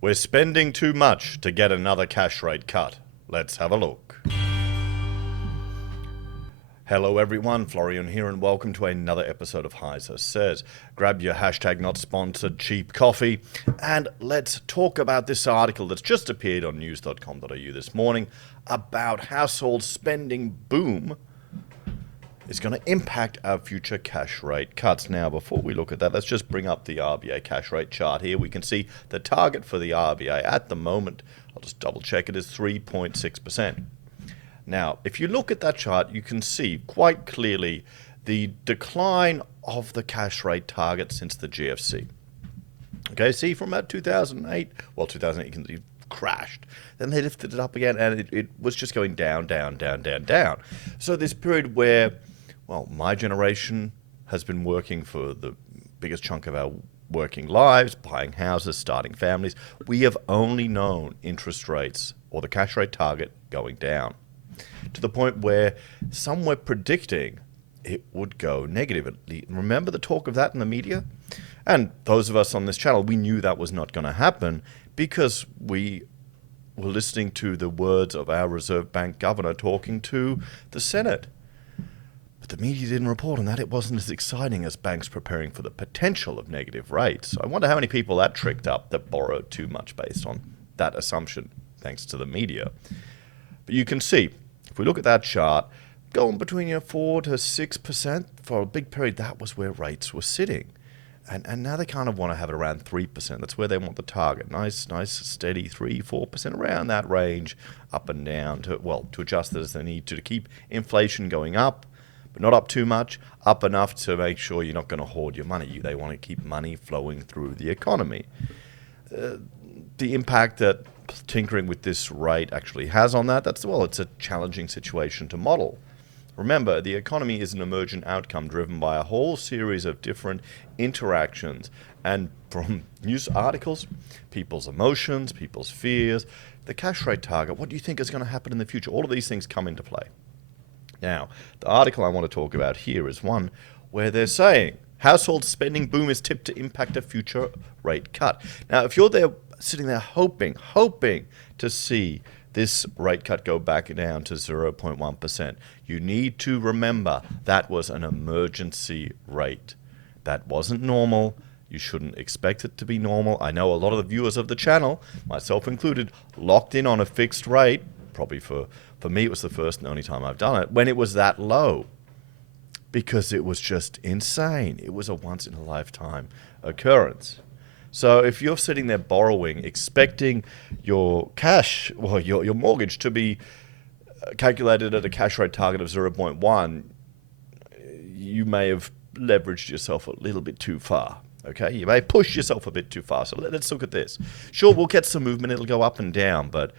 We're spending too much to get another cash rate cut. Let's have a look. Hello everyone, Florian here and welcome to another episode of HeiseSays. Grab your hashtag not sponsored cheap coffee and let's talk about this article that's just appeared on news.com.au this morning about household spending boom is going to impact our future cash rate cuts. Now, before we look at that, let's just bring up the RBA cash rate chart here. We can see the target for the RBA at the moment, I'll just double check it, is 3.6%. Now, if you look at that chart, you can see quite clearly the decline of the cash rate target since the GFC. Okay, see from about 2008, well, 2008 it crashed. Then they lifted it up again, and it was just going down, down, down, down, down. So this period where, well, my generation has been working for the biggest chunk of our working lives, buying houses, starting families, we have only known interest rates or the cash rate target going down, to the point where some were predicting it would go negative. Remember the talk of that in the media? And those of us on this channel, we knew that was not going to happen because we were listening to the words of our Reserve Bank governor talking to the Senate. But the media didn't report on that. It wasn't as exciting as banks preparing for the potential of negative rates. I wonder how many people that tricked up that borrowed too much based on that assumption, thanks to the media. But you can see, if we look at that chart, going between 4 to 6% for a big period, that was where rates were sitting. And now they kind of want to have it around 3%. That's where they want the target. Nice, steady 3-4% around that range, up and down, to adjust it as they need to keep inflation going up, but not up too much, up enough to make sure you're not going to hoard your money. They want to keep money flowing through the economy. The impact that tinkering with this rate actually has on that, it's a challenging situation to model. Remember, the economy is an emergent outcome driven by a whole series of different interactions, and from news articles, people's emotions, people's fears, the cash rate target, what do you think is going to happen in the future? All of these things come into play. Now, the article I want to talk about here is one where they're saying household spending boom is tipped to impact a future rate cut. Now, if you're there sitting there hoping to see this rate cut go back down to 0.1%, you need to remember that was an emergency rate. That wasn't normal. You shouldn't expect it to be normal. I know a lot of the viewers of the channel, myself included, locked in on a fixed rate. Probably for me, it was the first and only time I've done it, when it was that low, because it was just insane. It was a once-in-a-lifetime occurrence. So if you're sitting there borrowing, expecting your cash, well, your mortgage to be calculated at a cash rate target of 0.1, you may have leveraged yourself a little bit too far. Okay, you may push yourself a bit too far. So let's look at this. Sure, we'll get some movement. It'll go up and down, but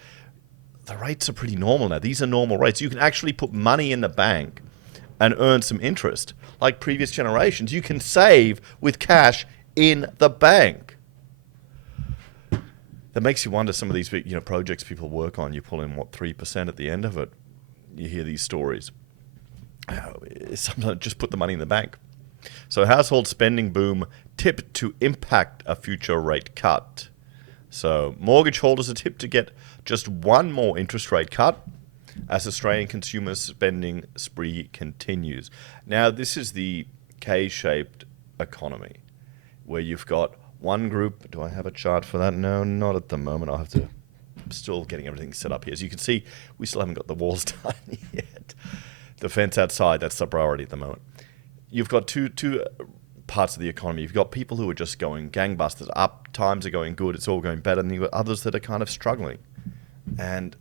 the rates are pretty normal now. These are normal rates. You can actually put money in the bank and earn some interest. Like previous generations, you can save with cash in the bank. That makes you wonder, some of these big, projects people work on, you pull in, 3% at the end of it. You hear these stories. Sometimes just put the money in the bank. So household spending boom tipped to impact a future rate cut. So mortgage holders are tipped to get just one more interest rate cut as Australian consumer spending spree continues. Now, this is the K-shaped economy where you've got one group. Do I have a chart for that? No, not at the moment. I'm still getting everything set up here. As you can see, we still haven't got the walls done yet. The fence outside, that's the priority at the moment. You've got two parts of the economy. You've got people who are just going gangbusters up, times are going good, it's all going better, and you've got others that are kind of struggling. And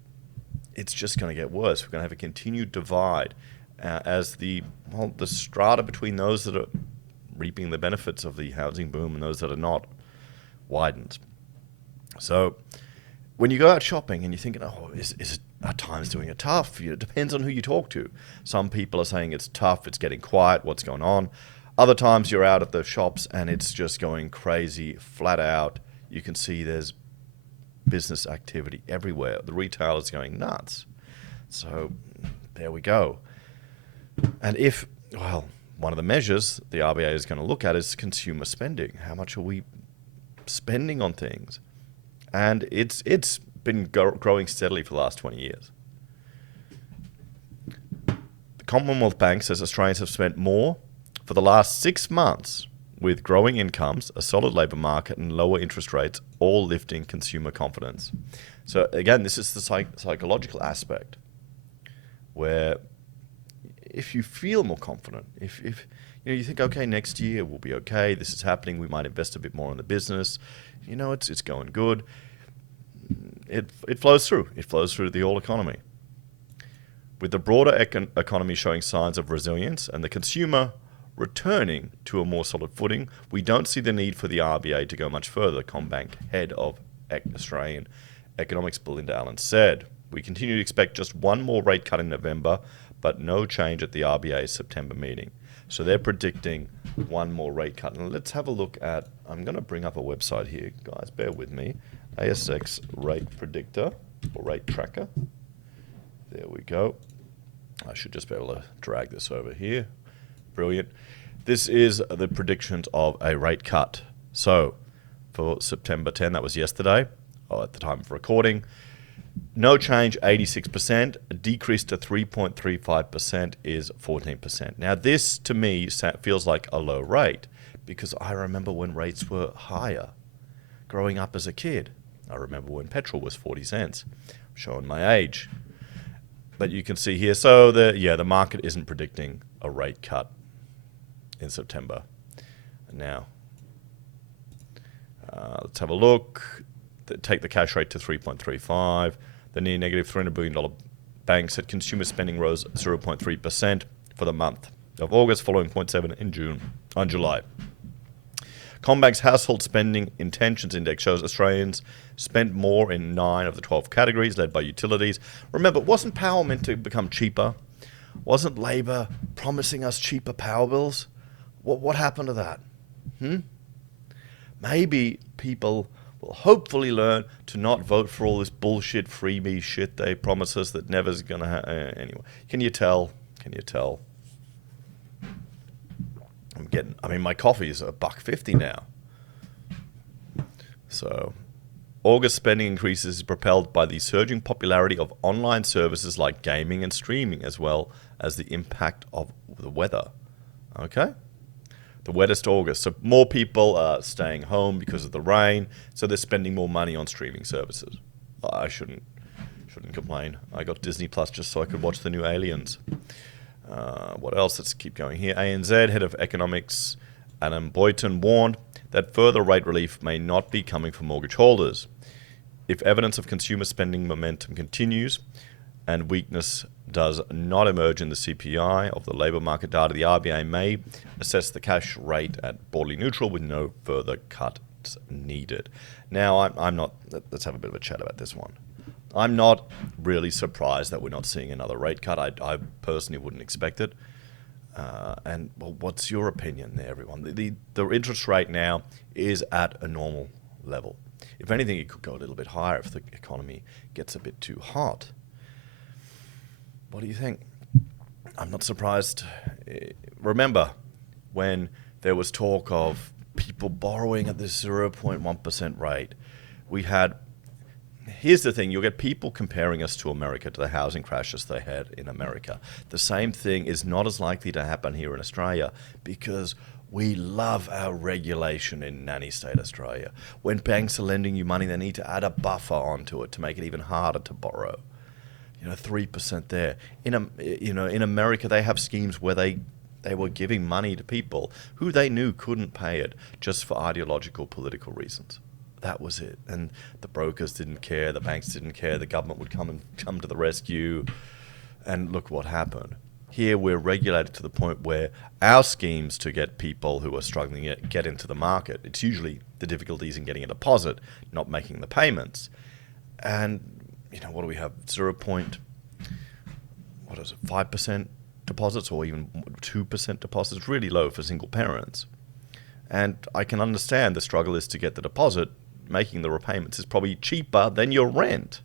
it's just going to get worse. We're going to have a continued divide as the strata between those that are reaping the benefits of the housing boom and those that are not widens. So when you go out shopping and you're thinking, are times doing it tough? It depends on who you talk to. Some people are saying it's tough, it's getting quiet, what's going on. Other times you're out at the shops and it's just going crazy, flat out. You can see there's business activity everywhere. The retailers going nuts. So there we go. And one of the measures the RBA is going to look at is consumer spending. How much are we spending on things? And it's been growing steadily for the last 20 years. The Commonwealth Bank says Australians have spent more for the last 6 months, with growing incomes, a solid labour market, and lower interest rates, all lifting consumer confidence. So again, this is the psychological aspect, where if you feel more confident, if you think, okay, next year will be okay, this is happening, we might invest a bit more in the business, it's going good, it flows through. It flows through the whole economy. With the broader economy showing signs of resilience and the consumer returning to a more solid footing, we don't see the need for the RBA to go much further, CommBank head of Australian Economics Belinda Allen said. We continue to expect just one more rate cut in November, but no change at the RBA's September meeting. So they're predicting one more rate cut. And let's have a look at, I'm going to bring up a website here, guys, bear with me, ASX rate predictor or rate tracker. There we go. I should just be able to drag this over here. Brilliant. This is the predictions of a rate cut. So for September 10, that was yesterday, at the time of recording, no change, 86%, a decrease to 3.35% is 14%. Now this, to me, feels like a low rate, because I remember when rates were higher growing up as a kid. I remember when petrol was 40 cents, showing my age. But you can see here, so the market isn't predicting a rate cut in September. Now, let's have a look. Take the cash rate to 3.35. The near negative $300 billion bank said consumer spending rose 0.3% for the month of August, following 0.7% on July. CommBank's household spending intentions index shows Australians spent more in 9 of the 12 categories, led by utilities. Remember, wasn't power meant to become cheaper? Wasn't Labor promising us cheaper power bills? What happened to that? Maybe people will hopefully learn to not vote for all this bullshit freebie shit they promise us that never's going to happen. Anyway, can you tell? My coffee is $1.50 now. So, August spending increases is propelled by the surging popularity of online services like gaming and streaming, as well as the impact of the weather. Okay? The wettest August. So more people are staying home because of the rain, so they're spending more money on streaming services. I shouldn't complain. I got Disney Plus just so I could watch the new Aliens. What else? Let's keep going here. ANZ head of economics Adam Boyton warned that further rate relief may not be coming for mortgage holders. If evidence of consumer spending momentum continues and weakness does not emerge in the CPI of the labour market data, the RBA may assess the cash rate at broadly neutral with no further cuts needed. Now, I'm not, let's have a bit of a chat about this one. I'm not really surprised that we're not seeing another rate cut. I personally wouldn't expect it. What's your opinion there, everyone? The interest rate now is at a normal level. If anything, it could go a little bit higher if the economy gets a bit too hot. What do you think? I'm not surprised. Remember when there was talk of people borrowing at this 0.1% rate? Here's the thing, you'll get people comparing us to America, to the housing crashes they had in America. The same thing is not as likely to happen here in Australia because we love our regulation in nanny state Australia. When banks are lending you money, they need to add a buffer onto it to make it even harder to borrow. 3% there. In America, they have schemes where they were giving money to people who they knew couldn't pay it just for ideological, political reasons. That was it. And the brokers didn't care, the banks didn't care, the government would come to the rescue. And look what happened. Here we're regulated to the point where our schemes to get people who are struggling to get into the market, it's usually the difficulties in getting a deposit, not making the payments. And what do we have? 5% deposits or even 2% deposits, really low for single parents. And I can understand the struggle is to get the deposit. Making the repayments is probably cheaper than your rent.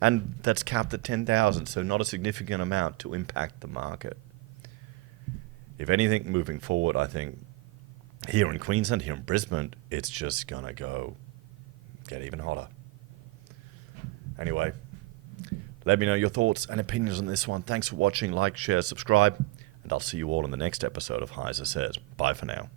And that's capped at $10,000, so not a significant amount to impact the market. If anything, moving forward, I think here in Queensland, here in Brisbane, it's just going to go get even hotter. Anyway, let me know your thoughts and opinions on this one. Thanks for watching. Like, share, subscribe, and I'll see you all in the next episode of HeiseSays. Bye for now.